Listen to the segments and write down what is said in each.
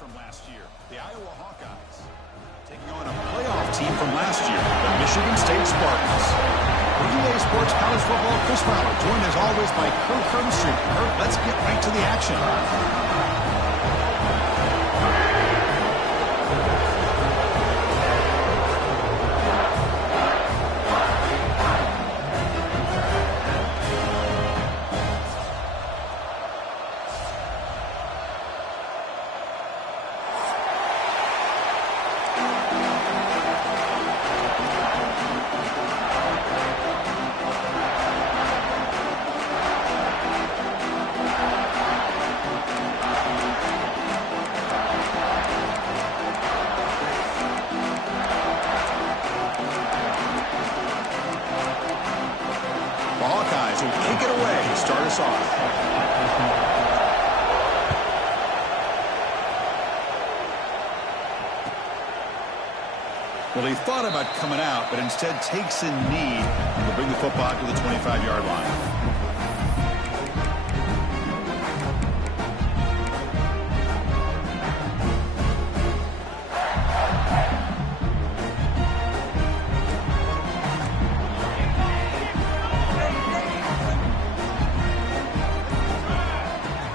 from last year, the Iowa Hawkeyes, taking on a playoff team from last year, the Michigan State Spartans. For EA Sports College Football, Chris Fowler, joined as always by Kurt Herbstreit. Kurt, let's get right to the action. Well, he thought about coming out, but instead takes a knee and will bring the football to the 25-yard line.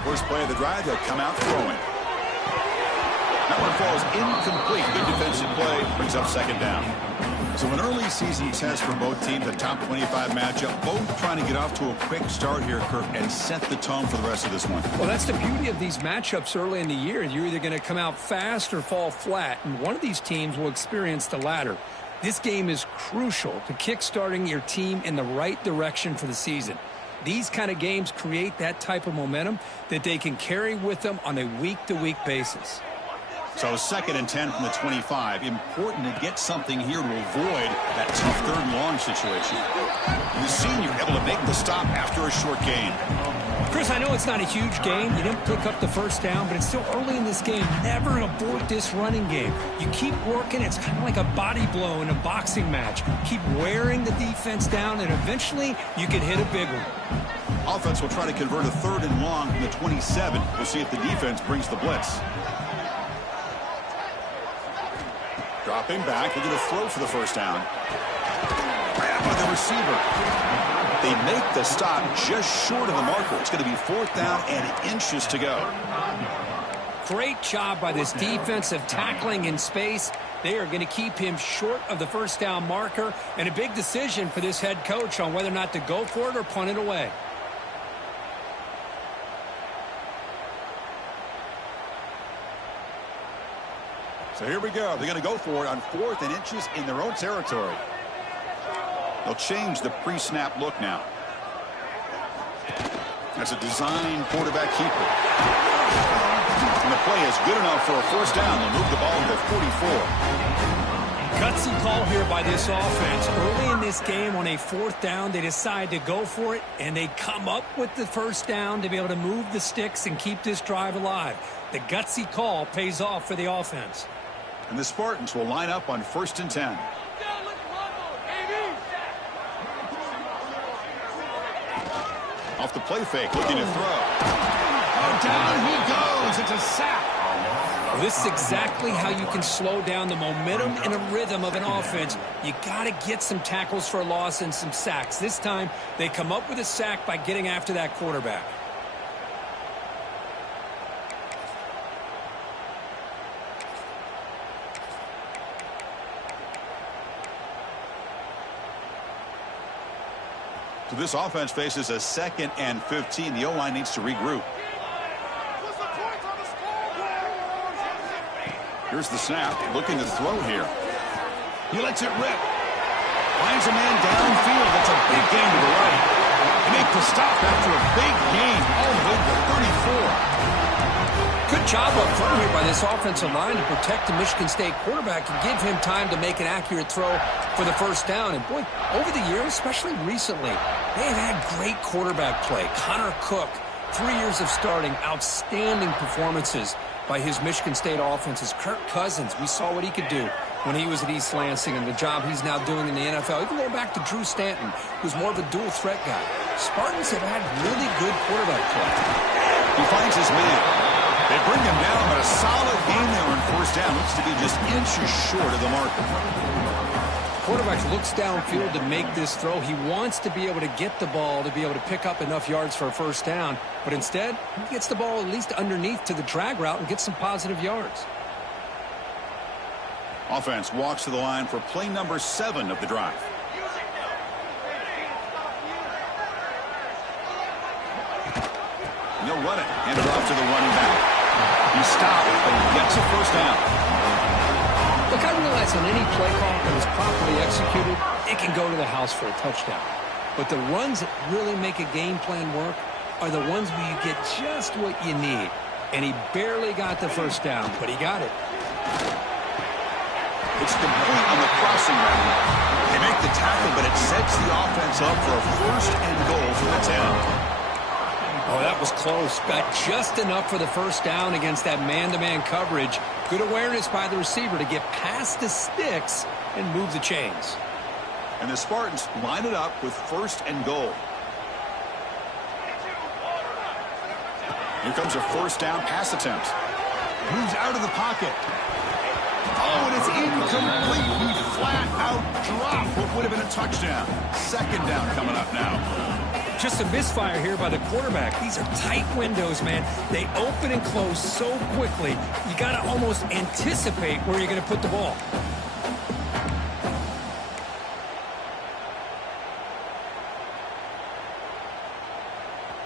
First play of the drive, they'll come out throwing. That one falls incomplete. Good defensive play. Brings up second down. So an early season test for both teams, a top 25 matchup. Both trying to get off to a quick start here, Kirk, and set the tone for the rest of this one. Well, that's the beauty of these matchups early in the year. You're either going to come out fast or fall flat, and one of these teams will experience the latter. This game is crucial to kick-starting your team in the right direction for the season. These kind of games create that type of momentum that they can carry with them on a week-to-week basis. So 2nd and 10 from the 25. Important to get something here to avoid that tough third and long situation. The senior able to make the stop after a short gain. Chris, I know it's not a huge gain. You didn't pick up the first down, but it's still early in this game. Never abort this running game. You keep working. It's kind of like a body blow in a boxing match. Keep wearing the defense down, and eventually you can hit a big one. Offense will try to convert a 3rd and long from the 27. We'll see if the defense brings the blitz. Dropping back, they're going to throw for the first down. Grab by the receiver. They make the stop just short of the marker. It's going to be 4th down and inches to go. Great job by this defensive tackling in space. They are going to keep him short of the first down marker, and a big decision for this head coach on whether or not to go for it or punt it away. So here we go. They're going to go for it on 4th and inches in their own territory. They'll change the pre-snap look now. That's a design quarterback keeper. And the play is good enough for a first down. They'll move the ball to the 44. Gutsy call here by this offense. Early in this game on a 4th down, they decide to go for it, and they come up with the first down to be able to move the sticks and keep this drive alive. The gutsy call pays off for the offense. And the Spartans will line up on 1st and 10. Off the play fake, looking to throw. Oh, down he goes. It's a sack. Well, this is exactly how you can slow down the momentum and a rhythm of an offense. You got to get some tackles for a loss and some sacks. This time, they come up with a sack by getting after that quarterback. So this offense faces a 2nd and 15. The O-line needs to regroup. Here's the snap, looking to throw here. He lets it rip. Finds a man downfield. That's a big gain to the right. They make the stop after a big gain all the way to 34. Good job up front here by this offensive line to protect the Michigan State quarterback and give him time to make an accurate throw for the first down. And, boy, over the years, especially recently, they have had great quarterback play. Connor Cook, 3 years of starting, outstanding performances by his Michigan State offenses. Kirk Cousins, we saw what he could do when he was at East Lansing and the job he's now doing in the NFL. Even going back to Drew Stanton, who's more of a dual threat guy. Spartans have had really good quarterback play. He finds his man. They bring him down, but a solid gain just inches short of the marker. Quarterback looks downfield to make this throw. He wants to be able to get the ball to be able to pick up enough yards for a first down. But instead, he gets the ball at least underneath to the drag route and gets some positive yards. Offense walks to the line for play number 7 of the drive. And they'll run it. Hand it off to the running back. He stopped, but he gets a first down. Look, I realize on any play call that is properly executed, it can go to the house for a touchdown. But the runs that really make a game plan work are the ones where you get just what you need. And he barely got the first down, but he got it. It's complete on the crossing route. They make the tackle, but it sets the offense up for a first and goal from the 10. Oh, that was close. Got just enough for the first down against that man-to-man coverage. Good awareness by the receiver to get past the sticks and move the chains. And the Spartans line it up with first and goal. Here comes a first down pass attempt. Moves out of the pocket. Oh, and it's incomplete. He flat out dropped what would have been a touchdown. Second down coming up now. Just a misfire here by the quarterback. These are tight windows, man. They open and close so quickly. You got to almost anticipate where you're going to put the ball.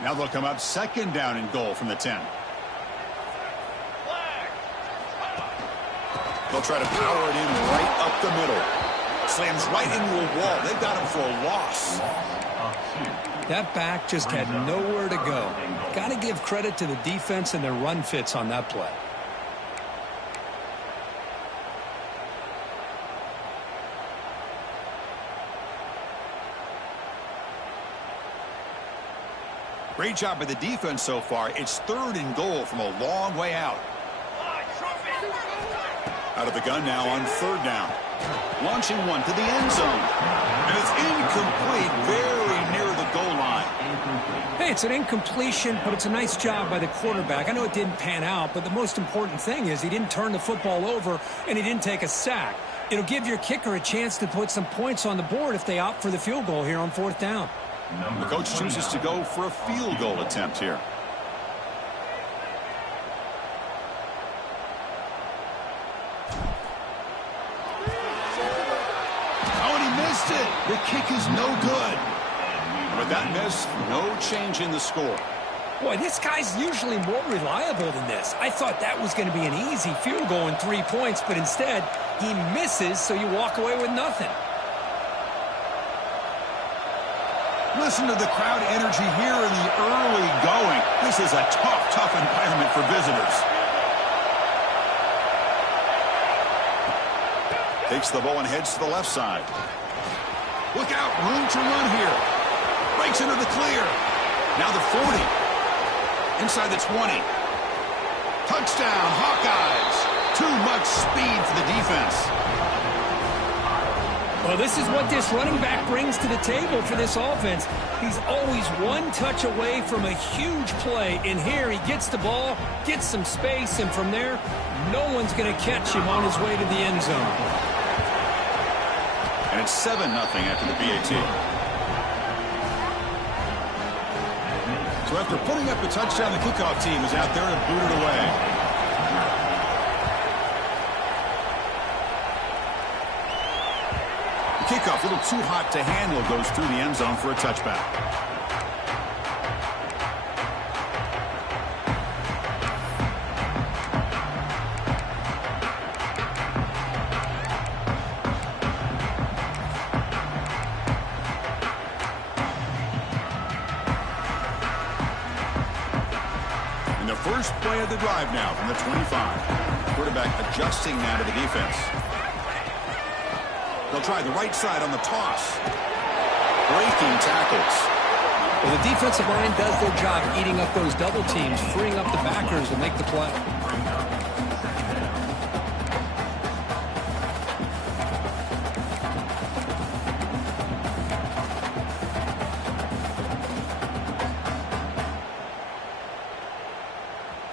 Now they'll come up second down and goal from the 10. They'll try to power it in right up the middle. Slams right into a wall. They've got him for a loss. That back just had nowhere to go. Got to give credit to the defense and their run fits on that play. Great job by the defense so far. It's third and goal from a long way out. Out of the gun now on third down. Launching one to the end zone. And it's incomplete, very near the goal line. Hey, it's an incompletion, but it's a nice job by the quarterback. I know it didn't pan out, but the most important thing is he didn't turn the football over and he didn't take a sack. It'll give your kicker a chance to put some points on the board if they opt for the field goal here on fourth down. The coach chooses to go for a field goal attempt here. The kick is no good. With that miss, no change in the score. Boy, this guy's usually more reliable than this. I thought that was going to be an easy field goal and 3 points, but instead, he misses, so you walk away with nothing. Listen to the crowd energy here in the early going. This is a tough environment for visitors. Takes the ball and heads to the left side. Look out, room to run here. Breaks into the clear. Now the 40. Inside the 20. Touchdown, Hawkeyes. Too much speed for the defense. Well, this is what this running back brings to the table for this offense. He's always one touch away from a huge play. And here he gets the ball, gets some space, and from there, no one's going to catch him on his way to the end zone. And it's 7-0 after the PAT. So after putting up a touchdown, the kickoff team is out there to boot it away. The kickoff, a little too hot to handle, goes through the end zone for a touchback. First play of the drive now from the 25. Quarterback adjusting now to the defense. They'll try the right side on the toss. Breaking tackles. Well, the defensive line does their job eating up those double teams, freeing up the backers to make the play.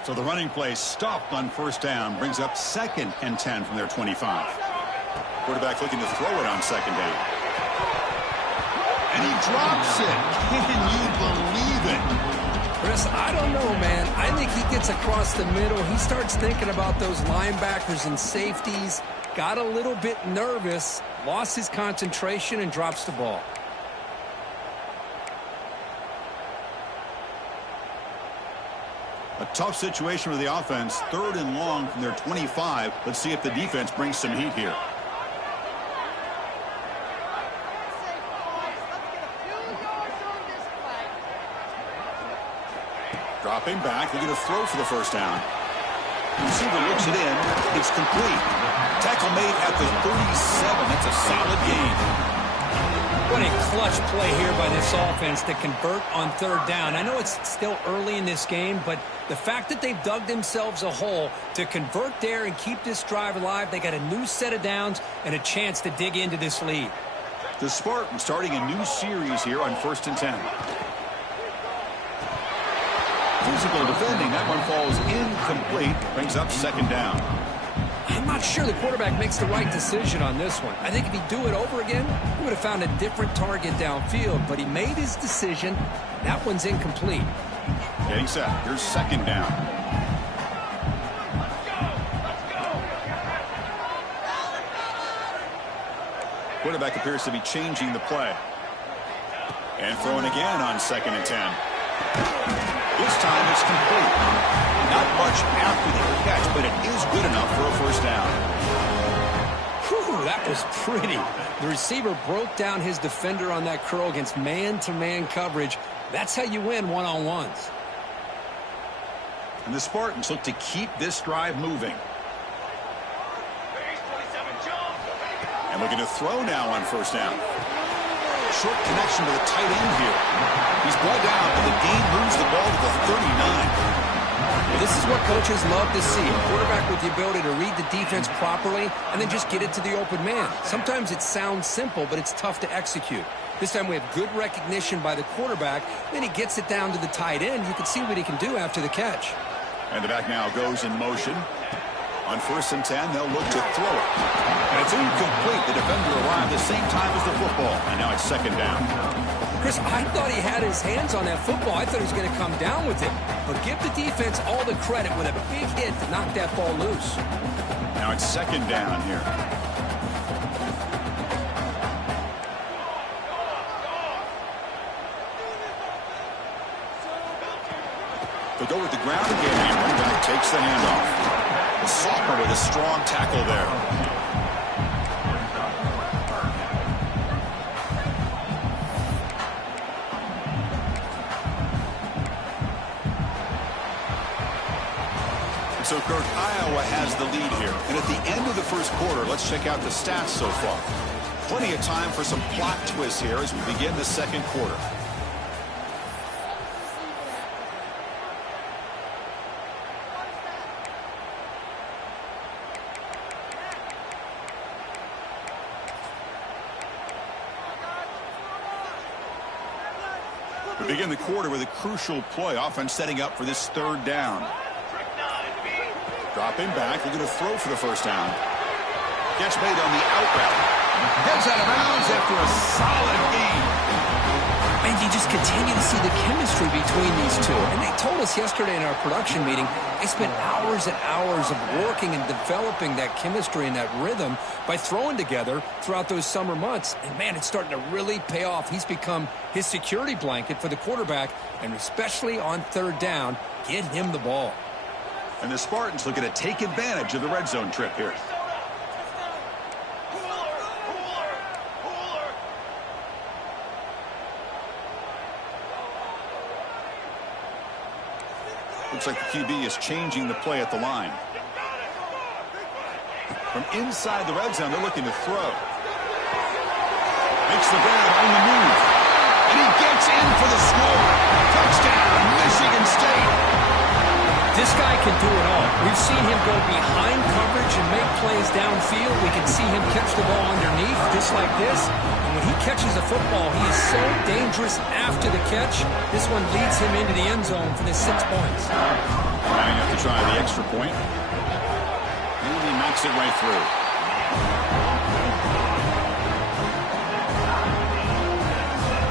So the running play stopped on first down. Brings up 2nd and 10 from their 25. Quarterback looking to throw it on 2nd down. And he drops it. Can you believe it? Chris, I don't know, man. I think he gets across the middle. He starts thinking about those linebackers and safeties. Got a little bit nervous. Lost his concentration and drops the ball. A tough situation for the offense. 3rd and long from their 25. Let's see if the defense brings some heat here. Dropping back. They're going to throw for the first down. Receiver looks it in. It's complete. Tackle made at the 37. That's a solid gain. What a clutch play here by this offense to convert on 3rd down. I know it's still early in this game, but the fact that they've dug themselves a hole to convert there and keep this drive alive, they got a new set of downs and a chance to dig into this lead. The Spartans starting a new series here on 1st and 10. Physical defending. That one falls incomplete. Brings up 2nd down. I'm not sure the quarterback makes the right decision on this one. I think if he'd do it over again, he would have found a different target downfield, but he made his decision. That one's incomplete. Getting set. Here's 2nd down. Quarterback appears to be changing the play. And throwing again on 2nd and 10. This time it's complete. Not much after the catch, but it is good enough for a first down. Whew, that was pretty. The receiver broke down his defender on that curl against man-to-man coverage. That's how you win one-on-ones. And the Spartans look to keep this drive moving. And looking to throw now on first down. Short connection to the tight end here. He's brought down, and the game moves the ball to the 39. Well, this is what coaches love to see. A quarterback with the ability to read the defense properly and then just get it to the open man. Sometimes it sounds simple, but it's tough to execute. This time we have good recognition by the quarterback. Then he gets it down to the tight end. You can see what he can do after the catch. And the back now goes in motion. On 1st and 10, they'll look to throw it. And it's incomplete. The defender arrived the same time as the football. And now it's 2nd down. Chris, I thought he had his hands on that football. I thought he was going to come down with it. But give the defense all the credit with a big hit to knock that ball loose. Now it's 2nd down here. They'll go with the ground again. And running back takes the handoff. The sophomore with a strong tackle there. So, Kirk, Iowa has the lead here. And at the end of the first quarter, let's check out the stats so far. Plenty of time for some plot twists here as we begin the 2nd quarter. We begin the quarter with a crucial play. Offense setting up for this 3rd down. Dropping back. They're going to throw for the first down. Catch made on the out route. Heads out of bounds after a solid gain. And you just continue to see the chemistry between these two. And they told us yesterday in our production meeting, they spent hours and hours of working and developing that chemistry and that rhythm by throwing together throughout those summer months. And, man, it's starting to really pay off. He's become his security blanket for the quarterback, and especially on 3rd down, get him the ball. And the Spartans looking to take advantage of the red zone trip here. Looks like the QB is changing the play at the line. From inside the red zone, they're looking to throw. Makes the grab on the move. And he gets in for the score. Touchdown, Michigan State. This guy can do it all. We've seen him go behind coverage emerge and make plays downfield. We can see him catch the ball underneath, just like this. And when he catches a football, he is so dangerous after the catch. This one leads him into the end zone for the 6 points. Lining up to try the extra point. And he knocks it right through.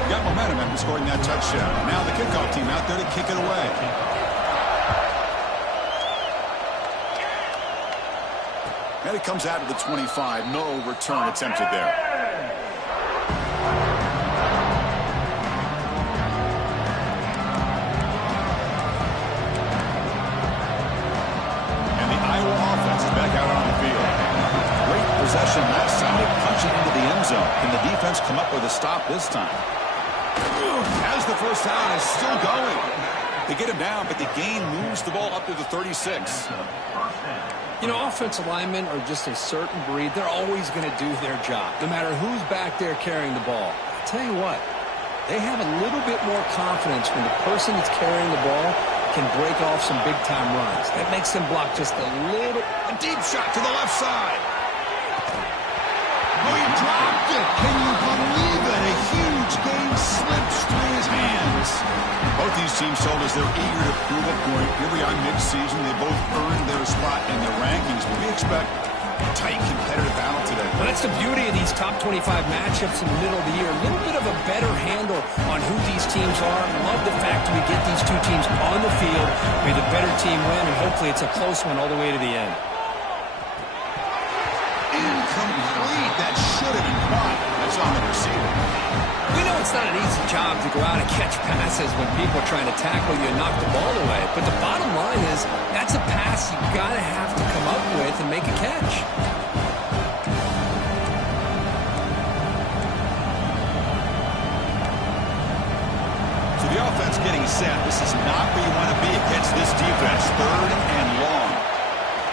Got momentum after scoring that touchdown. Now the kickoff team out there to kick it away. And it comes out of the 25. No return attempted there. And the Iowa offense is back out on the field. Great possession last time. They punch it into the end zone. Can the defense come up with a stop this time? As the first down is still going. They get him down, but the gain moves the ball up to the 36. You know, offensive linemen are just a certain breed. They're always going to do their job, no matter who's back there carrying the ball. I'll tell you what, they have a little bit more confidence when the person that's carrying the ball can break off some big-time runs. That makes them block just a little. A deep shot to the left side. Oh, he dropped it. Can you believe it? A huge gain slips through his hands. Both these teams told us they're eager to prove a point. Here we are mid-season. They both earned their spot in the rankings, but we expect a tight, competitive battle today. Well, that's the beauty of these top 25 matchups in the middle of the year. A little bit of a better handle on who these teams are. Love the fact we get these two teams on the field. May the better team win, and hopefully it's a close one all the way to the end. Incomplete. That should have been caught. That's on the receiver. We know it's not an easy job to go out and catch passes when people are trying to tackle you and knock the ball away. But the bottom line is that's a pass you've got to have to come up with and make a catch. So the offense getting set. This is not where you want to be against this defense. 3rd and long.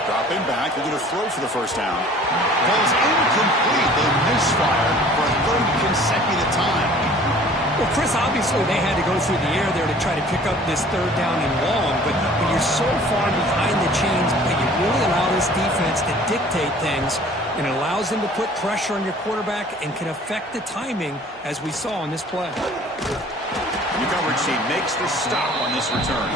Dropping back. They're going to throw for the first down. Ball's incomplete. They misfire for a 3rd consecutive time. Well, Chris, obviously they had to go through the air there to try to pick up this 3rd down and long. But when you're so far behind the chains, you really allow this defense to dictate things. And it allows them to put pressure on your quarterback and can affect the timing, as we saw on this play. The coverage team makes the stop on this return.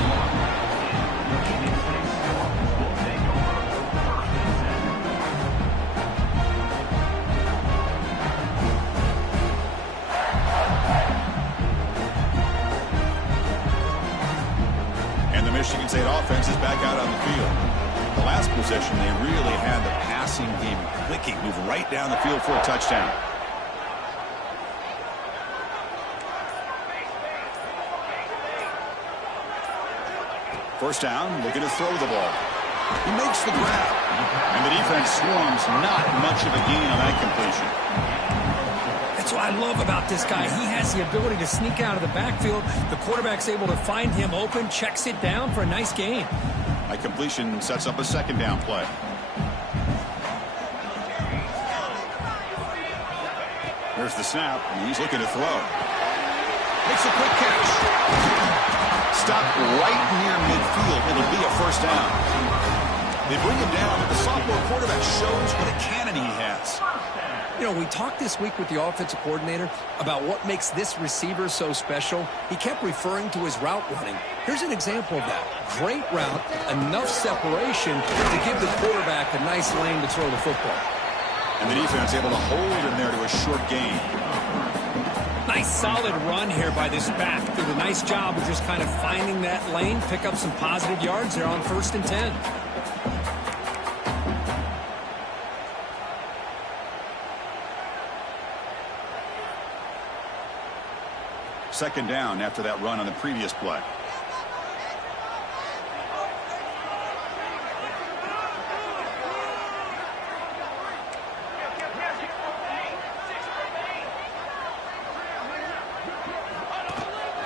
Michigan State offense is back out on the field. The last possession, they really had the passing game clicking, move right down the field for a touchdown. First down, looking to throw the ball. He makes the grab, and the defense swarms. Not much of a gain on that completion. That's what I love about this guy. He has the ability to sneak out of the backfield. The quarterback's able to find him open, checks it down for a nice gain. That completion sets up a 2nd down play. There's the snap, and he's looking to throw. Makes a quick catch. Stopped right near midfield. It'll be a first down. They bring him down, but the sophomore quarterback shows what a cannon he has. You know, we talked this week with the offensive coordinator about what makes this receiver so special. He kept referring to his route running. Here's an example of that. Great route, enough separation to give the quarterback a nice lane to throw the football. And the defense able to hold him there to a short gain. Nice solid run here by this back. Did a nice job of just kind of finding that lane, pick up some positive yards there on 1st and 10. Second down after that run on the previous play.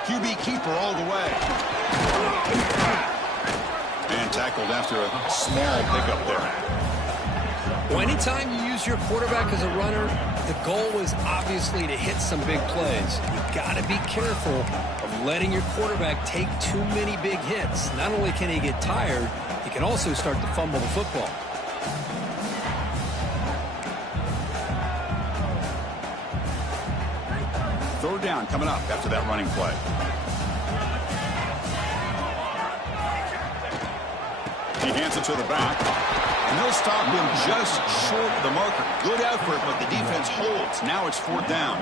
QB keeper all the way. And tackled after a small pickup there. Well, anytime you use your quarterback as a runner, the goal is obviously to hit some big plays. You've got to be careful of letting your quarterback take too many big hits. Not only can he get tired, he can also start to fumble the football. Third down coming up after that running play. He hands it to the back. And they'll stop him just short of the marker. Good effort, but the defense holds. Now it's fourth down.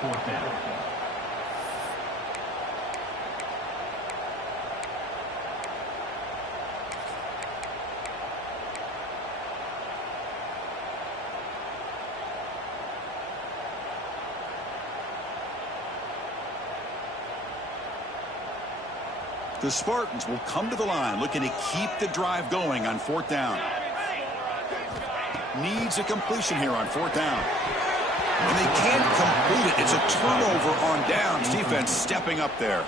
Fourth down. The Spartans will come to the line looking to keep the drive going on fourth down. Needs a completion here on fourth down. And they can't complete it. It's a turnover on downs. Defense stepping up there.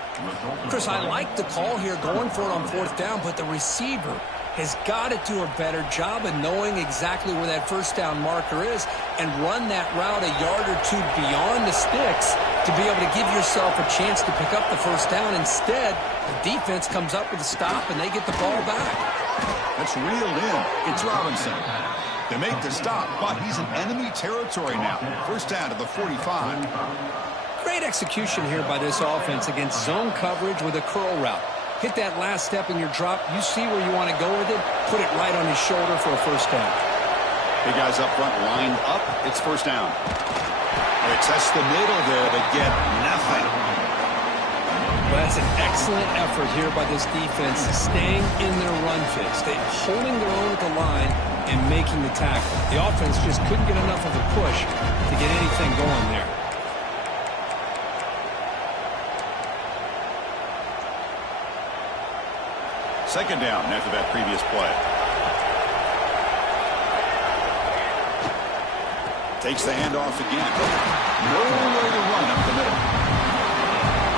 Chris, I like the call here going for it on fourth down, but the receiver has got to do a better job of knowing exactly where that first down marker is and run that route a yard or two beyond the sticks to be able to give yourself a chance to pick up the first down. Instead, the defense comes up with a stop and they get the ball back. That's reeled in. It's Robinson. They make the stop, but he's in enemy territory now. First down to the 45. Great execution here by this offense against zone coverage with a curl route. Hit that last step in your drop. You see where you want to go with it. Put it right on his shoulder for a first down. Big guys up front lined up. It's first down. They test the middle there. They get nothing. Well, that's an excellent effort here by this defense, staying in their run fits. They're holding their own at the line and making the tackle. The offense just couldn't get enough of a push to get anything going there. Second down after that previous play. Takes the handoff again. Nowhere to run up the middle.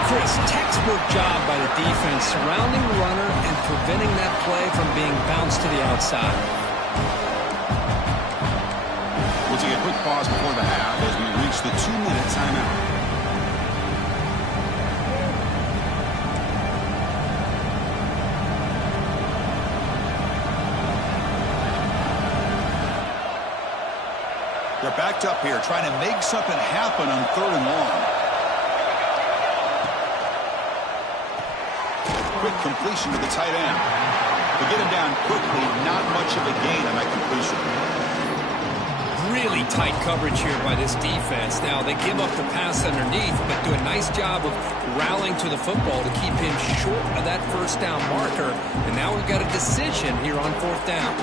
Chris, textbook job by the defense surrounding the runner and preventing that play from being bounced to the outside. We'll take a quick pause before the half as we reach the 2-minute timeout. They're backed up here, trying to make something happen on third and long. Quick completion to the tight end. They get him down quickly, not much of a gain on that completion. Really tight coverage here by this defense. Now, they give up the pass underneath, but do a nice job of rallying to the football to keep him short of that first down marker. And now we've got a decision here on fourth down.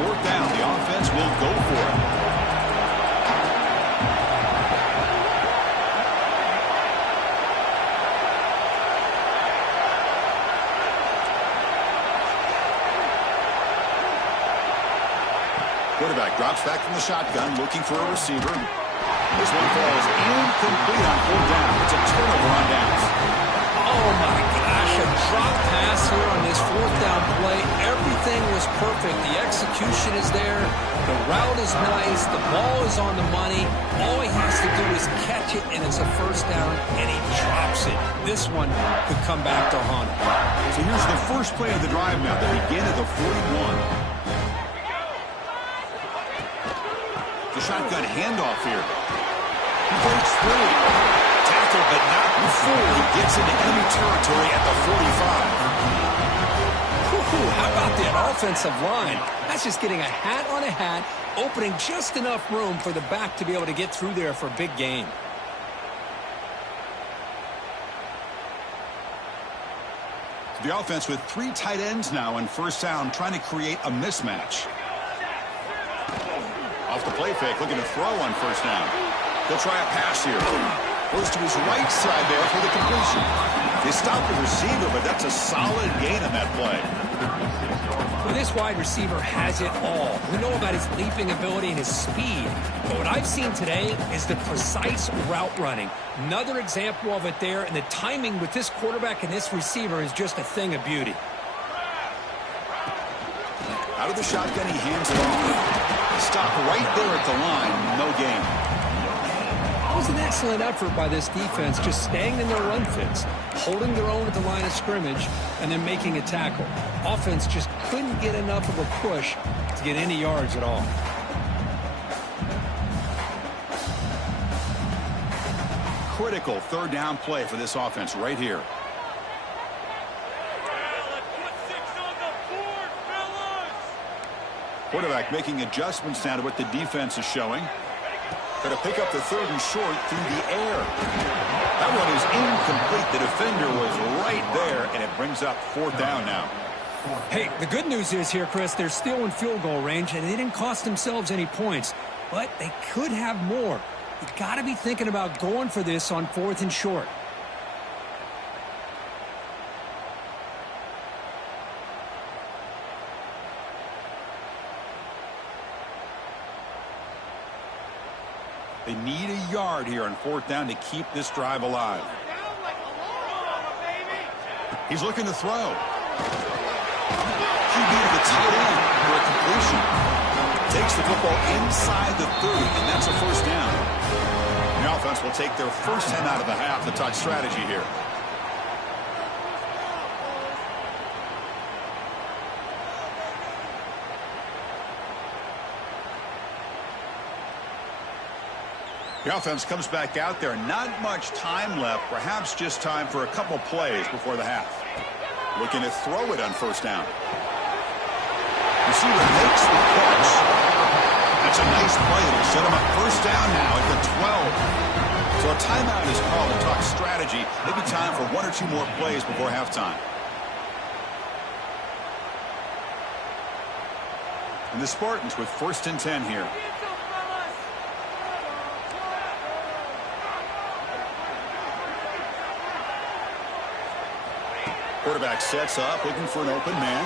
Fourth down, the offense will go for it. Quarterback drops back from the shotgun, looking for a receiver. This one falls incomplete on fourth down. It's a turnover on downs. Oh, my gosh, a drop pass here on this fourth down play. Everything was perfect. The execution is there. The route is nice. The ball is on the money. All he has to do is catch it, and it's a first down, and he drops it. This one could come back to haunt him. So here's the first play of the drive now. They begin at the 41. The shotgun handoff here. He breaks through. Tackled, but not before he gets into enemy territory at the 45. How about that offensive line? That's just getting a hat on a hat, opening just enough room for the back to be able to get through there for a big gain. The offense with 3 tight ends now in first down, trying to create a mismatch. Off the play fake, looking to throw on first down. He'll try a pass here. Goes to his right side there for the completion. They stop the receiver, but that's a solid gain on that play. Well, this wide receiver has it all. We know about his leaping ability and his speed. But what I've seen today is the precise route running. Another example of it there, and the timing with this quarterback and this receiver is just a thing of beauty. Out of the shotgun, he hands it off. Stop right there at the line. No gain. That was an excellent effort by this defense, just staying in their run fits, holding their own at the line of scrimmage, and then making a tackle. Offense just couldn't get enough of a push to get any yards at all. critical third down play for this offense right here. Quarterback making adjustments now to what the defense is showing. Going to pick up the third and short through the air. That one is incomplete. The defender was right there, and it brings up fourth down now. Hey, the good news is here, Chris, they're still in field goal range, and they didn't cost themselves any points. But they could have more. You got to be thinking about going for this on fourth and short. They need a yard here on fourth down to keep this drive alive. He's looking to throw. QB to the tight end for a completion. Takes the football inside the 30, and that's a first down. The offense will take their first 10 out of the half to talk strategy here. The offense comes back out there. Not much time left. Perhaps just time for a couple plays before the half. Looking to throw it on first down. Receiver makes the catch. That's a nice play. It'll set him up first down now at the 12. So a timeout is called to talk strategy. Maybe time for one or two more plays before halftime. And the Spartans with first and 10 here. Quarterback sets up, looking for an open man.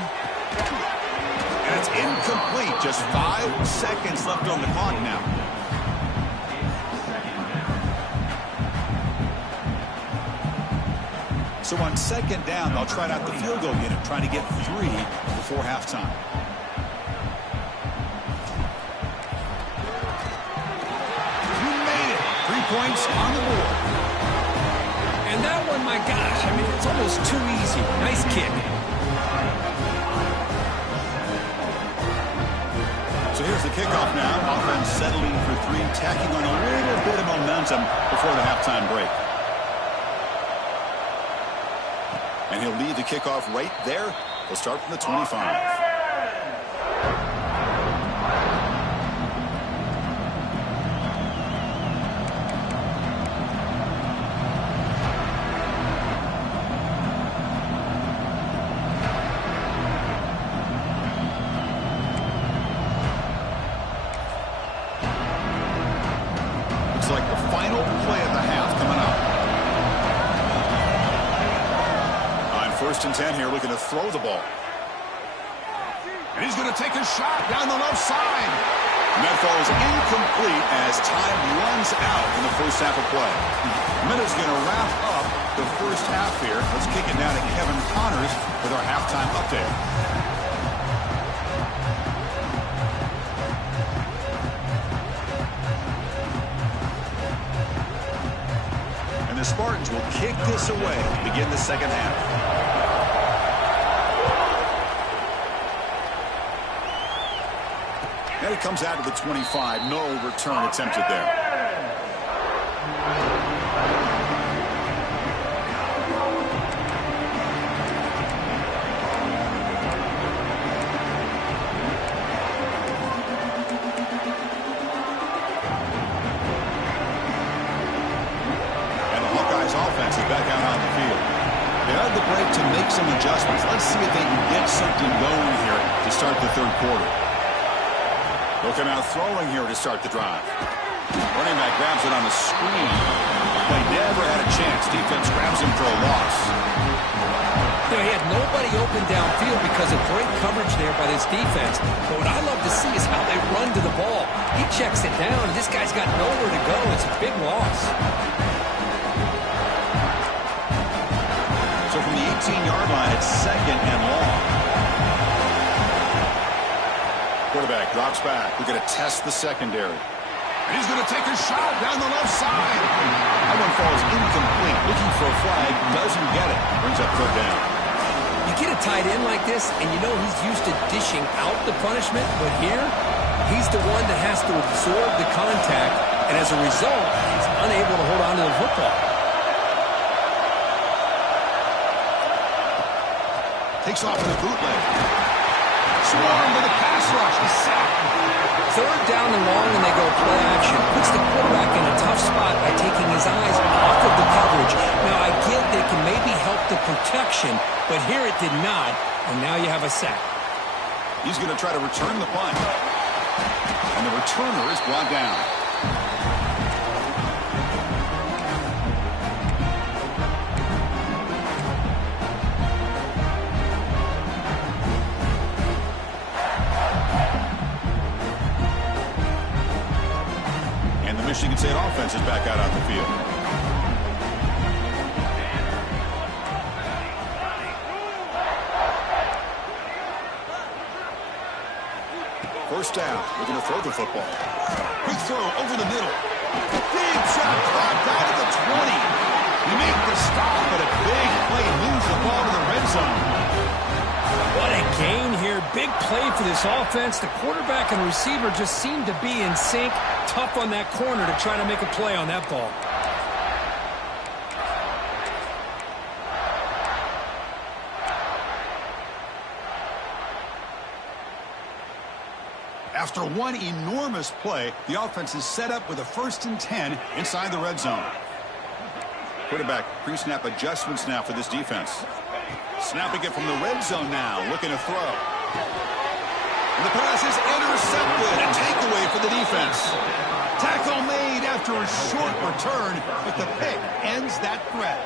And it's incomplete. Just 5 seconds left on the clock now. So on second down, they'll try out the field goal unit, trying to get 3 before halftime. You made it. 3 points on the board. And that one, my gosh, I mean, it's almost too easy. Nice kick. So here's the kickoff now. Offense settling for 3, tacking on a little bit of momentum before the halftime break. And he'll lead the kickoff right there. He'll start from the 25. First and 10 here, looking to throw the ball. And he's going to take a shot down the left side. And that ball is incomplete as time runs out in the first half of play. Minute's going to wrap up the first half here. Let's kick it now to Kevin Connors with our halftime update. And the Spartans will kick this away to begin the second half. And it comes out to the 25. No return attempted there. And the Hawkeyes offense is back out on the field. They had the break to make some adjustments. Let's see if they can get something going here to start the third quarter. Looking out throwing here to start the drive. Running back grabs it on the screen. They never had a chance. Defense grabs him for a loss. You know, he had nobody open downfield because of great coverage there by this defense. But what I love to see is how they run to the ball. He checks it down, and this guy's got nowhere to go. It's a big loss. So from the 18-yard line, it's second and long. Quarterback drops back. We're going to test the secondary. And he's going to take a shot down the left side. That one falls incomplete. Looking for a flag. Doesn't get it. Brings up third down. You get a tight end like this, and you know he's used to dishing out the punishment. But here, he's the one that has to absorb the contact. And as a result, he's unable to hold on to the football. Takes off in the bootleg. Swarm with a pass rush. He's sacked. Third down and long, and they go play action. Puts the quarterback in a tough spot by taking his eyes off of the coverage. Now, I get they can maybe help the protection, but here it did not, and now you have a sack. He's going to try to return the punt. And the returner is brought down. And the Michigan State offense is back out on the field. First down. We're going to throw the football. Quick throw over the middle. Big shot caught down to the 20. You make the stop, but a big play moves the ball to the red zone. What a gain here. Big play for this offense. The quarterback and receiver just seem to be in sync. Tough on that corner to try to make a play on that ball. After one enormous play, the offense is set up with a 1st and 10 inside the red zone. Quarterback pre-snap adjustments now for this defense. Snapping it from the red zone now, looking to throw. And the pass is intercepted. A takeaway for the defense. Tackle made after a short return, but the pick ends that threat.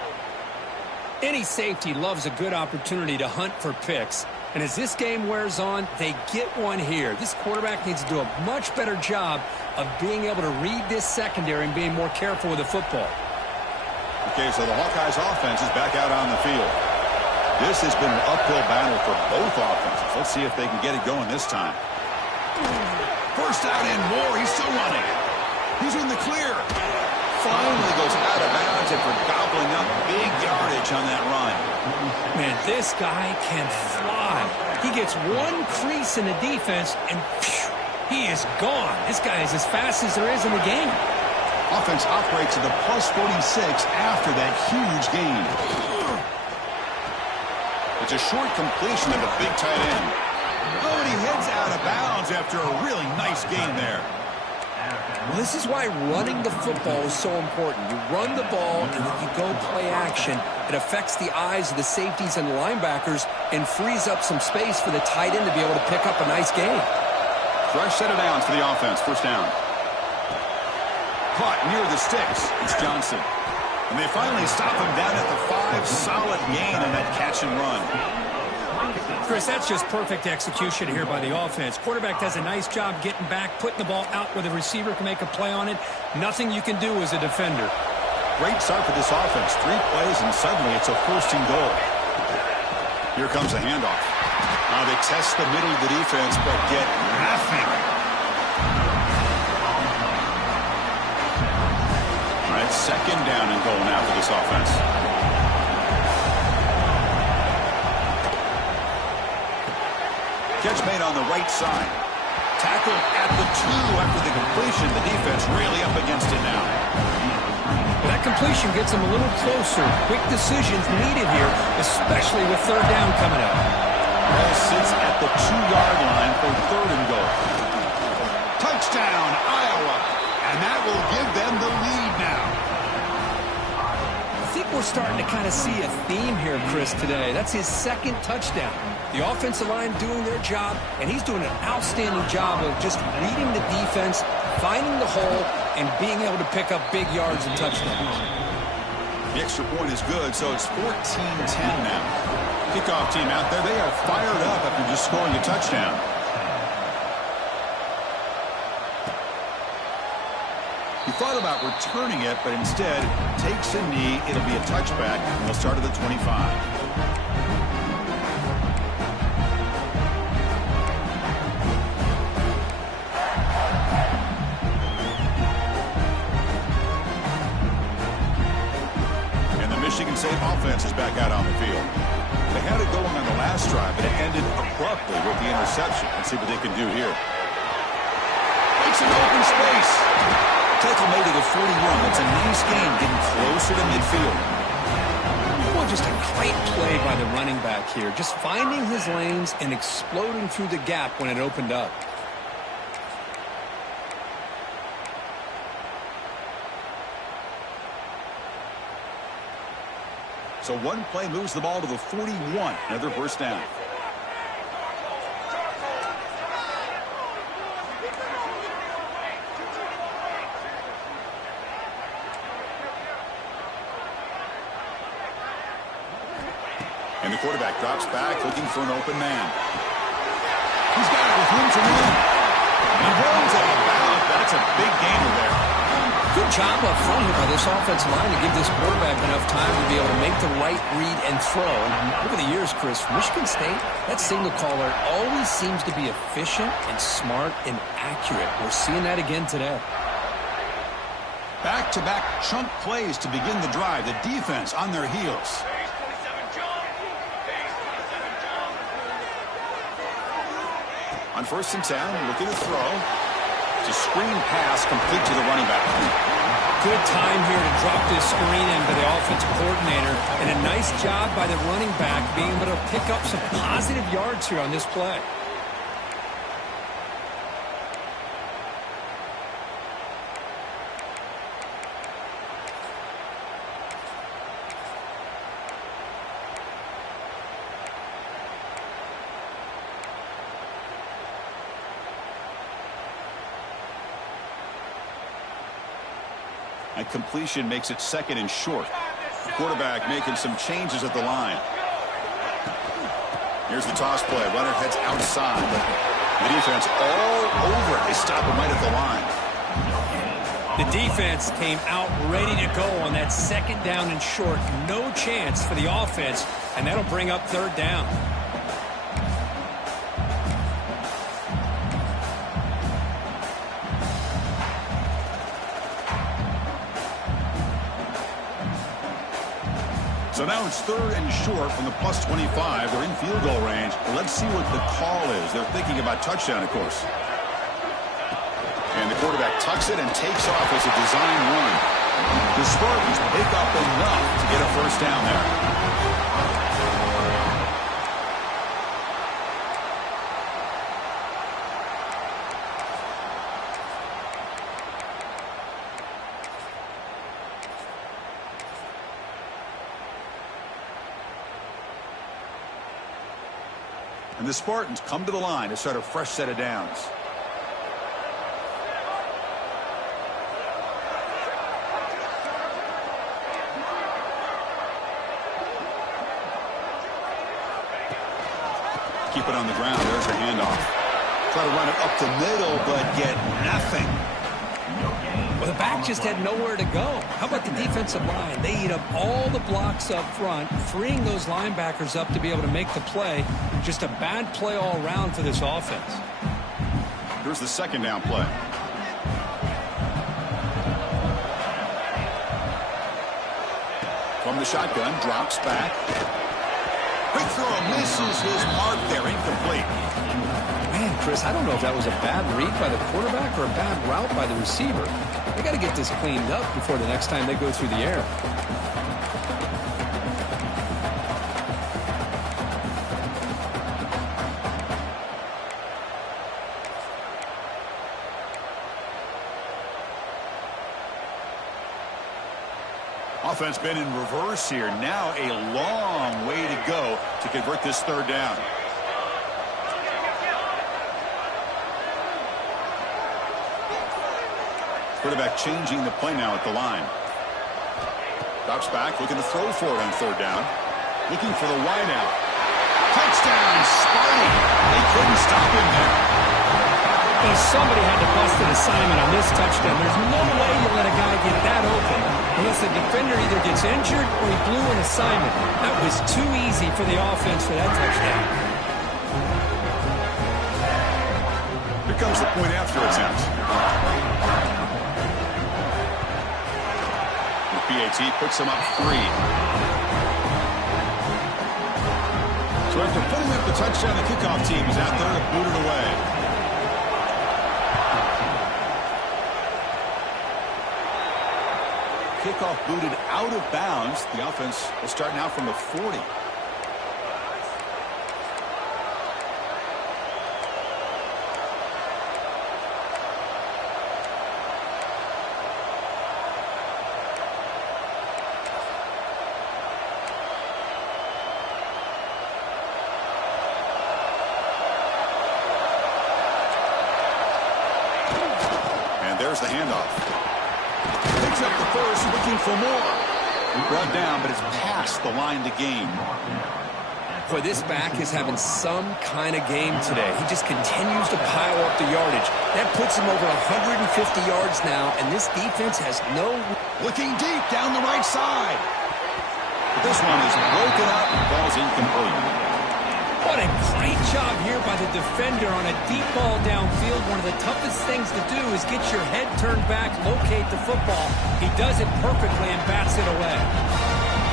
Any safety loves a good opportunity to hunt for picks. And as this game wears on, they get one here. This quarterback needs to do a much better job of being able to read this secondary and being more careful with the football. Okay, so the Hawkeyes offense is back out on the field. This has been an uphill battle for both offenses. Let's see if they can get it going this time. First out and more. He's still running. He's in the clear. Finally goes out of bounds after gobbling up big yardage on that run. Man, this guy can fly. He gets one crease in the defense, and phew, he is gone. This guy is as fast as there is in the game. Offense operates at the +46 after that huge gain. It's a short completion of the big tight end. Oh, and he heads out of bounds after a really nice gain there. Well, this is why running the football is so important. You run the ball, and then you go play action. It affects the eyes of the safeties and the linebackers and frees up some space for the tight end to be able to pick up a nice gain. Fresh set of downs for the offense. First down. Caught near the sticks. It's Johnson. And they finally stop him down at the 5. Solid gain on that catch and run. Chris, that's just perfect execution here by the offense. Quarterback does a nice job getting back, putting the ball out where the receiver can make a play on it. Nothing you can do as a defender. Great start for this offense. 3 plays, and suddenly it's a 1st and goal. Here comes the handoff. Now they test the middle of the defense, but get nothing. All right, 2nd down and goal now for this offense. Catch made on the right side. Tackled at the 2 after the completion. The defense really up against it now. That completion gets them a little closer. Quick decisions needed here, especially with 3rd down coming up. Ball sits at the 2-yard line for 3rd and goal. Touchdown, Iowa. And that will give them the lead now. I think we're starting to kind of see a theme here, Chris, today. That's his 2nd touchdown. The offensive line doing their job, and he's doing an outstanding job of just reading the defense, finding the hole, and being able to pick up big yards and touchdowns. The extra point is good, so it's 14-10 now. Kickoff team out there, they are fired up after just scoring a touchdown. He thought about returning it, but instead takes a knee. It'll be a touchback, and they'll start at the 25. Michigan State offense is back out on the field. They had it going on the last drive, but it ended abruptly with the interception. Let's see what they can do here. Makes an open space. tackle made to the 41. That's a nice gain, getting closer to midfield. Well, just a great play by the running back here. Just finding his lanes and exploding through the gap when it opened up. So one play moves the ball to the 41. Another first down. And the quarterback drops back, looking for an open man. He's got it with room to run. And he rolls it about. That's a big gainer there. Good job up front here by this offensive line to give this quarterback enough time to be able to make the right read and throw. And over the years, Chris, Michigan State, that signal caller always seems to be efficient and smart and accurate. We're seeing that again today. Back-to-back chunk plays to begin the drive. The defense on their heels. On 1st and 10, looking to throw. It's a screen pass complete to the running back. Good time here to drop this screen into the offensive coordinator. And a nice job by the running back being able to pick up some positive yards here on this play. And completion makes it 2nd and short. The quarterback making some changes at the line. Here's the toss play. Runner heads outside. The defense all over it. They stop him right at the line. The defense came out ready to go on that 2nd down and short. No chance for the offense, and that'll bring up 3rd down. So now it's 3rd and short from the plus 25. They're in field goal range. But let's see what the call is. They're thinking about touchdown, of course. And the quarterback tucks it and takes off as a design run. The Spartans pick up enough to get a first down there. And the Spartans come to the line to start a fresh set of downs. Keep it on the ground. There's a handoff. Try to run it up the middle, but get nothing. Well, the back just had nowhere to go. How about the defensive line? They eat up all the blocks up front, freeing those linebackers up to be able to make the play. Just a bad play all around for this offense. Here's the 2nd down play. From the shotgun, drops back. Quick throw, misses his mark there, incomplete. Man, Chris, I don't know if that was a bad read by the quarterback or a bad route by the receiver. They got to get this cleaned up before the next time they go through the air. Offense been in reverse here. Now a long way to go to convert this 3rd down. Quarterback changing the play now at the line. Drops back, looking to throw for it on 3rd down. Looking for the wide out. Touchdown, Sparty. They couldn't stop him there. Well, somebody had to bust an assignment on this touchdown. There's no way you let a guy get that open unless the defender either gets injured or he blew an assignment. That was too easy for the offense for that touchdown. Here comes the point after attempt. The PAT puts him up 3. So after putting up the touchdown, the kickoff team is out there to boot it away. kickoff booted out of bounds. The offense will start now from the 40. There's the handoff. Picks up the first, looking for more. Brought down, but it's past the line to gain. Boy, this back is having some kind of game today. He just continues to pile up the yardage. That puts him over 150 yards now, and this defense has no... Looking deep down the right side. But this one is broken up and falls incomplete. What a great job here by the defender on a deep ball downfield. One of the toughest things to do is get your head turned back, locate the football. He does it perfectly and bats it away.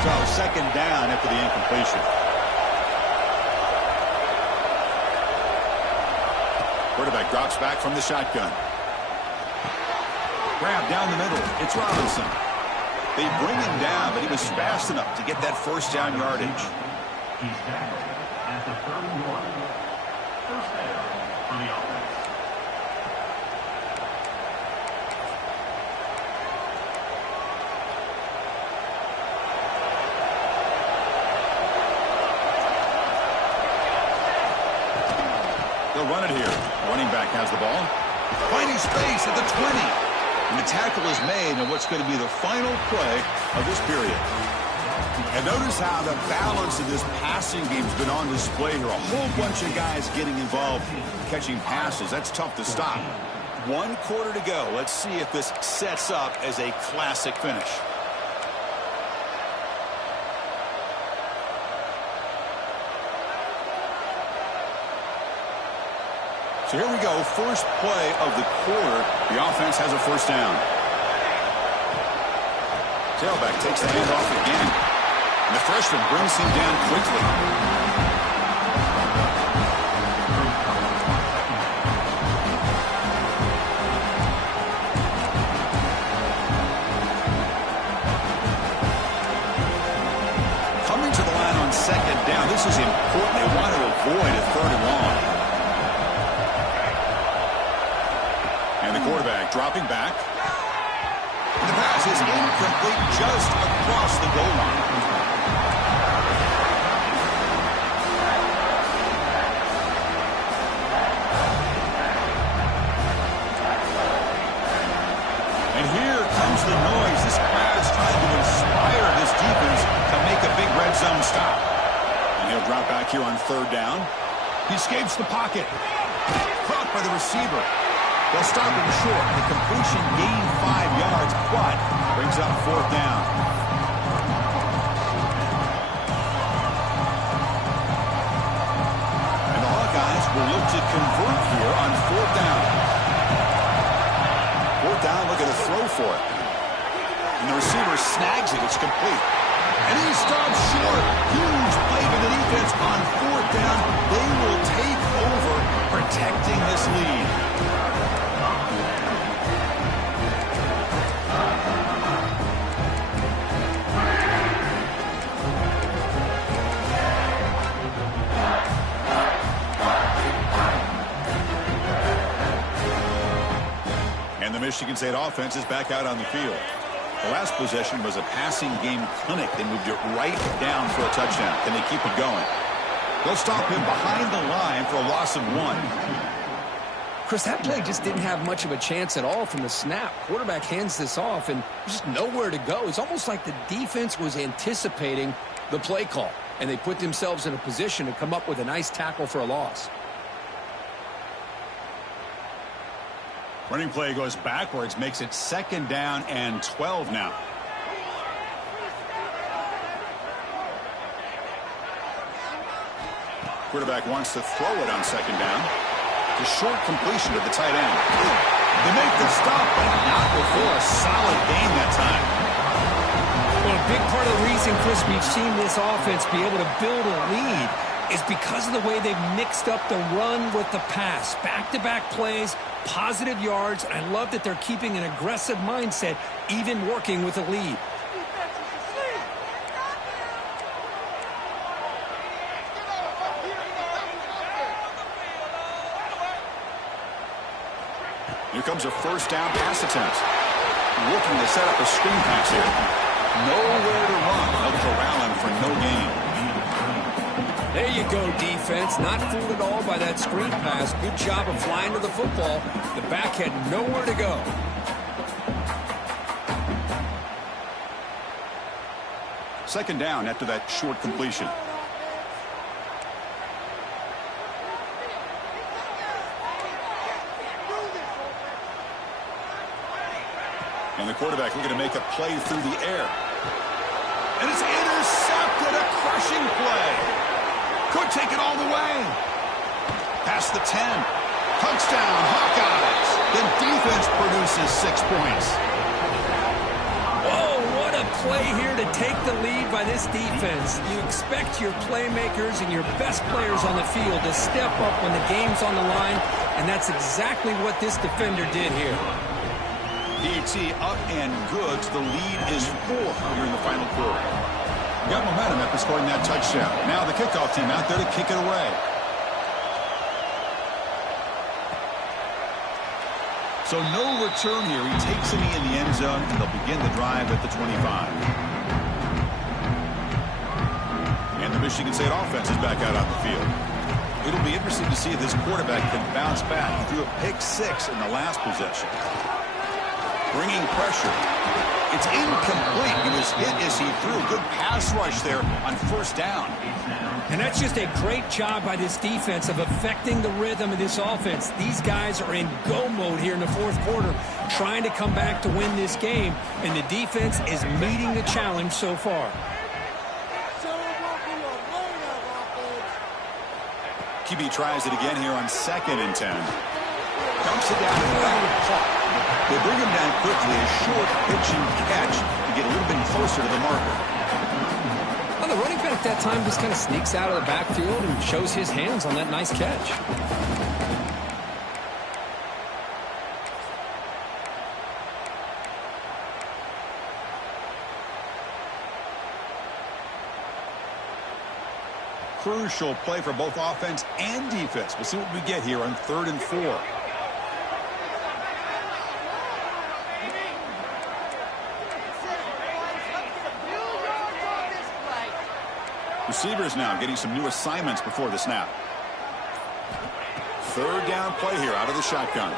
So second down after the incompletion. Quarterback drops back from the shotgun. Grab down the middle. It's Robinson. They bring him down, but he was fast enough to get that first down yardage. He's tackled at the 31. First down for the offense. They'll run it here. Running back has the ball. Finding space at the 20. And the tackle is made on what's going to be the final play of this period. And notice how the balance of this passing game has been on display here. A whole bunch of guys getting involved catching passes. That's tough to stop. 1 quarter to go. Let's see if this sets up as a classic finish. So here we go. First play of the quarter. The offense has a first down. Tailback takes the handoff again. And the freshman brings him down quickly. Coming to the line on second down. This is important. They want to avoid a third and long. And the quarterback dropping back. And the pass is incomplete just across the goal line. The noise. This crowd is trying to inspire this defense to make a big red zone stop. And he'll drop back here on third down. He escapes the pocket. Caught by the receiver. They'll stop him short. The completion gained 5 yards, but brings up fourth down. And the Hawkeyes will look to convert here on fourth down. Fourth down, looking to throw for it. And the receiver snags it. It's complete. And he stops short. Huge play by the defense on fourth down. They will take over, protecting this lead. And the Michigan State offense is back out on the field. The last possession was a passing game clinic. They moved it right down for a touchdown. Can they keep it going? They'll stop him behind the line for a loss of 1. Chris, that play just didn't have much of a chance at all from the snap. Quarterback hands this off, and there's just nowhere to go. It's almost like the defense was anticipating the play call, and they put themselves in a position to come up with a nice tackle for a loss. Running play goes backwards, makes it second down and 12 now. Quarterback wants to throw it on second down. The short completion to the tight end. They make the stop, but not before a solid gain that time. Well, a big part of the reason, Chris, we've seen this offense be able to build a lead is because of the way they've mixed up the run with the pass. Back-to-back plays, positive yards, and I love that they're keeping an aggressive mindset, even working with a lead. Here comes a first down pass attempt. Looking to set up a screen pass here. Nowhere to run. They'll corral him for no gain. There you go, defense. Not fooled at all by that screen pass. Good job of flying to the football. The back had nowhere to go. Second down after that short completion. And the quarterback looking to make a play through the air. And it's intercepted, a crushing play. Could take it all the way. Past the 10. Touchdown, Hawkeyes. The defense produces 6 points. Whoa, what a play here to take the lead by this defense. You expect your playmakers and your best players on the field to step up when the game's on the line, and that's exactly what this defender did here. PAT up and good. The lead is 4 here in the final quarter. Got momentum after scoring that touchdown. Now the kickoff team out there to kick it away. So no return here. He takes it in the end zone, and they'll begin the drive at the 25. And the Michigan State offense is back out on the field. It'll be interesting to see if this quarterback can bounce back. He threw a pick 6 in the last possession. Bringing pressure. It's incomplete. He was hit as he threw. Good pass rush there on first down. And that's just a great job by this defense of affecting the rhythm of this offense. These guys are in go mode here in the fourth quarter, trying to come back to win this game, and the defense is meeting the challenge so far. QB tries it again here on 2nd and 10. Dumps it down to the back of the clock. They bring him down quickly, a short pitch and catch to get a little bit closer to the marker. Well, the running back that time just kind of sneaks out of the backfield and shows his hands on that nice catch. Crucial play for both offense and defense. We'll see what we get here on 3rd and 4. Receivers now getting some new assignments before the snap. 3rd down play here out of the shotgun.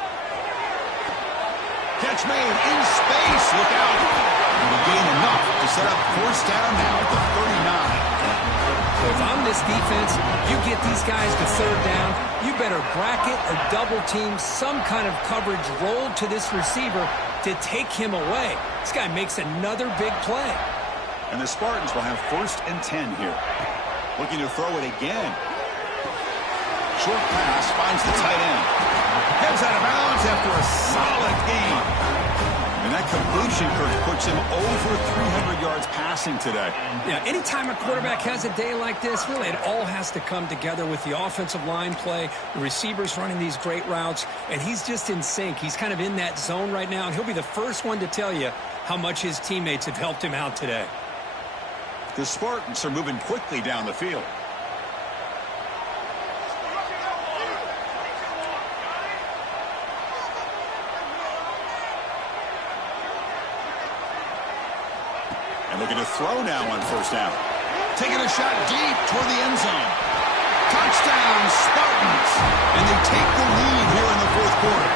Catch made in space. Look out. Will gain enough to set up first down now at the 39. If I'm this defense, you get these guys to 3rd down, you better bracket or double team some kind of coverage rolled to this receiver to take him away. This guy makes another big play. And the Spartans will have 1st and 10 here. Looking to throw it again. Short pass finds the tight end. Heads out of bounds after a solid gain. And that completion, Kurt, puts him over 300 yards passing today. Yeah, anytime a quarterback has a day like this, really it all has to come together with the offensive line play, the receivers running these great routes, and he's just in sync. He's kind of in that zone right now, and he'll be the first one to tell you how much his teammates have helped him out today. The Spartans are moving quickly down the field. And looking to throw now on first down. Taking a shot deep toward the end zone. Touchdown, Spartans. And they take the lead here in the fourth quarter.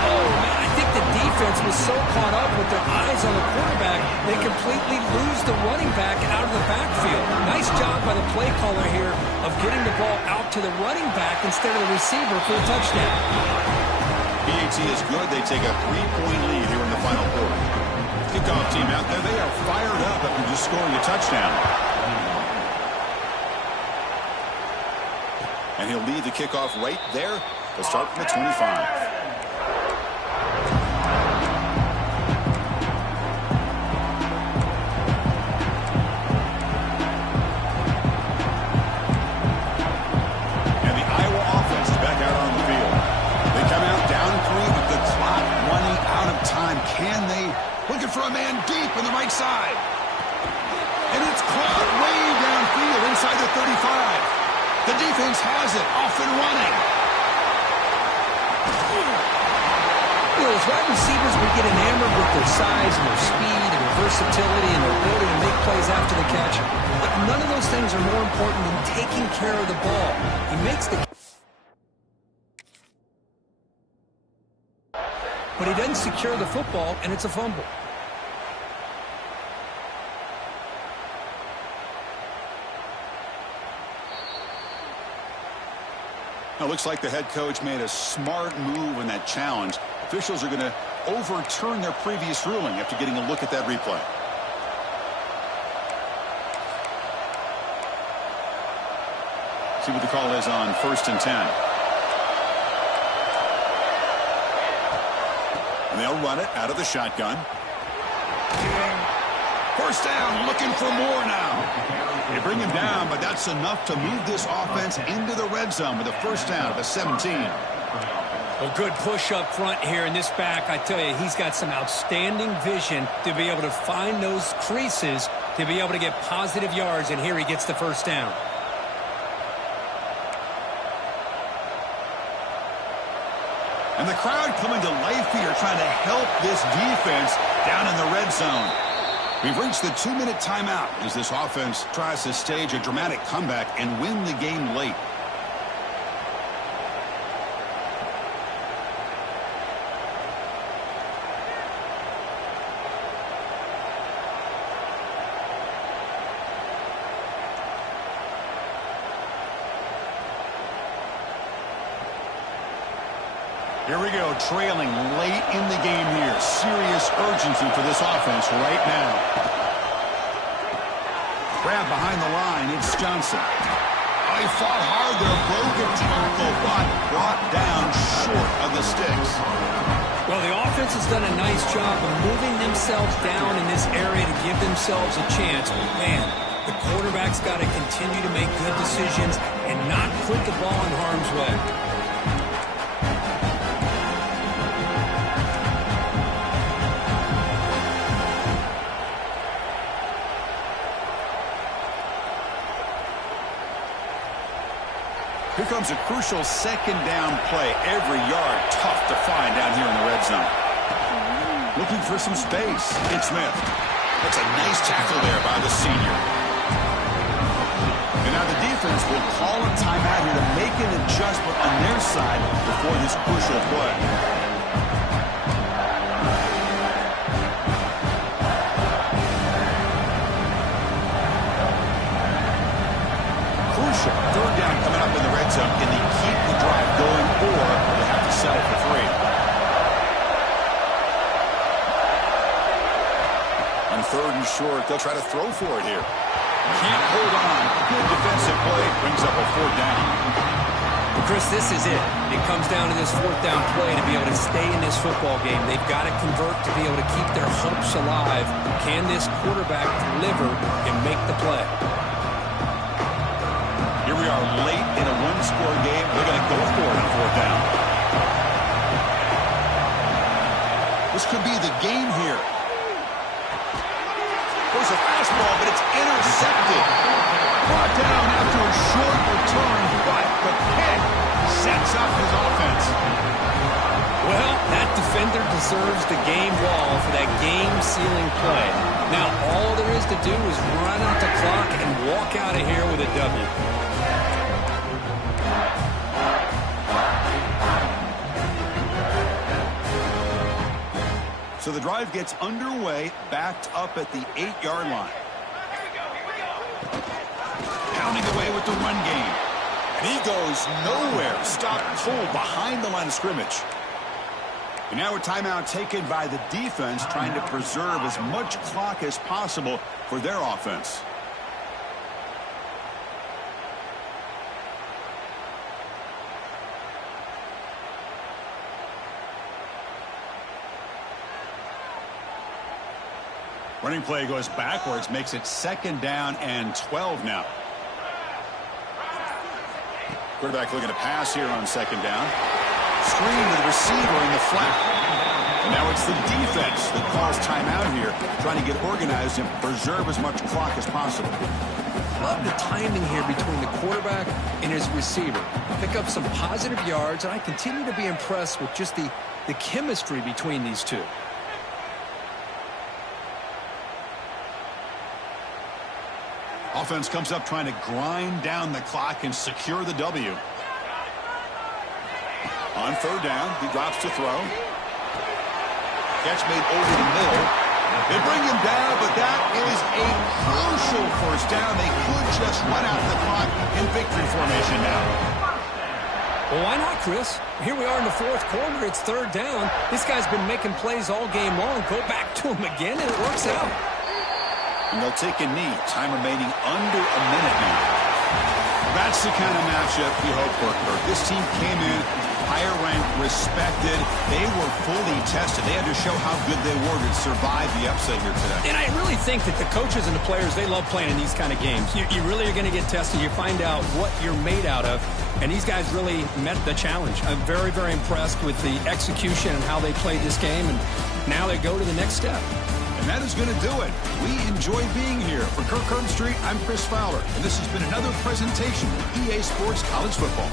Oh, man, I think the defense was so caught up with their eyes on the quarterback, they completely lose the running back out of the backfield. Nice job by the play caller here of getting the ball out to the running back instead of the receiver for a touchdown. PAT is good. They take a 3-point lead here in the final quarter. Kickoff team out there. They are fired up after just scoring a touchdown. And he'll lead the kickoff right there. They'll start from the 25. Can they? Looking for a man deep on the right side. And it's caught way downfield inside the 35. The defense has it, off and running. Those wide receivers would get enamored with their size and their speed and their versatility and their ability to make plays after the catch. But none of those things are more important than taking care of the ball. He makes the... But he doesn't secure the football, and it's a fumble. It looks like the head coach made a smart move in that challenge. Officials are going to overturn their previous ruling after getting a look at that replay. See what the call is on 1st and 10. And they'll run it out of the shotgun. First down, looking for more now. They bring him down, but that's enough to move this offense into the red zone with a first down at the 17. Well, good push up front here in this back. I tell you, he's got some outstanding vision to be able to find those creases to be able to get positive yards, and here he gets the first down. And the crowd coming to life here trying to help this defense down in the red zone. We've reached the 2-minute timeout as this offense tries to stage a dramatic comeback and win the game late. Here we go, trailing late in the game here. Serious urgency for this offense right now. Grab behind the line, it's Johnson. Oh, he fought hard there, broke a tackle, but brought down short of the sticks. Well, the offense has done a nice job of moving themselves down in this area to give themselves a chance. But man, the quarterback's got to continue to make good decisions and not put the ball in harm's way. Here comes a crucial second down play. Every yard tough to find down here in the red zone. Looking for some space. It's Smith. That's a nice tackle there by the senior. And now the defense will call a timeout here to make an adjustment on their side before this crucial play. Third down coming up in the red zone. Can they keep the drive going, or they have to settle for 3? On 3rd and short, they'll try to throw for it here. Can't hold on. Good defensive play. Brings up a 4th down. Well, Chris, this is it. It comes down to this 4th down play to be able to stay in this football game. They've got to convert to be able to keep their hopes alive. Can this quarterback deliver and make the play? Here we are late in a 1-score game. They're going to go for it on 4th down. This could be the game here. There's a fastball, but it's intercepted. Brought down after a short return, but the pick sets up his offense. Well, that defender deserves the game ball for that game-sealing play. Now, all there is to do is run out the clock and walk out of here with a W. So the drive gets underway, backed up at the 8-yard line. Pounding away with the run game. And he goes nowhere. Stopped cold behind the line of scrimmage. And now a timeout taken by the defense, trying to preserve as much clock as possible for their offense. Running play goes backwards, makes it 2nd down and 12 now. Quarterback looking to pass here on 2nd down. Screen to the receiver in the flat. And now it's the defense that calls timeout here, trying to get organized and preserve as much clock as possible. love the timing here between the quarterback and his receiver. Pick up some positive yards, and I continue to be impressed with just the chemistry between these two. Offense comes up trying to grind down the clock and secure the W. On third down, he drops to throw. Catch made over the middle. They bring him down, but that is a crucial first down. They could just run out the clock in victory formation now. Well, why not, Chris? Here we are in the fourth quarter. It's third down. This guy's been making plays all game long. Go back to him again, and it works out. And they'll take a knee. Time remaining under a minute now. That's the kind of matchup we hope for, Kirk. This team came in higher ranked, respected. They were fully tested. They had to show how good they were to survive the upset here today. And I really think that the coaches and the players, they love playing in these kind of games. You really are going to get tested. You find out what you're made out of. And these guys really met the challenge. I'm very, very impressed with the execution and how they played this game. And now they go to the next step. And that is going to do it. We enjoy being here. For Kirk Herbstreit, I'm Chris Fowler. And this has been another presentation of EA Sports College Football.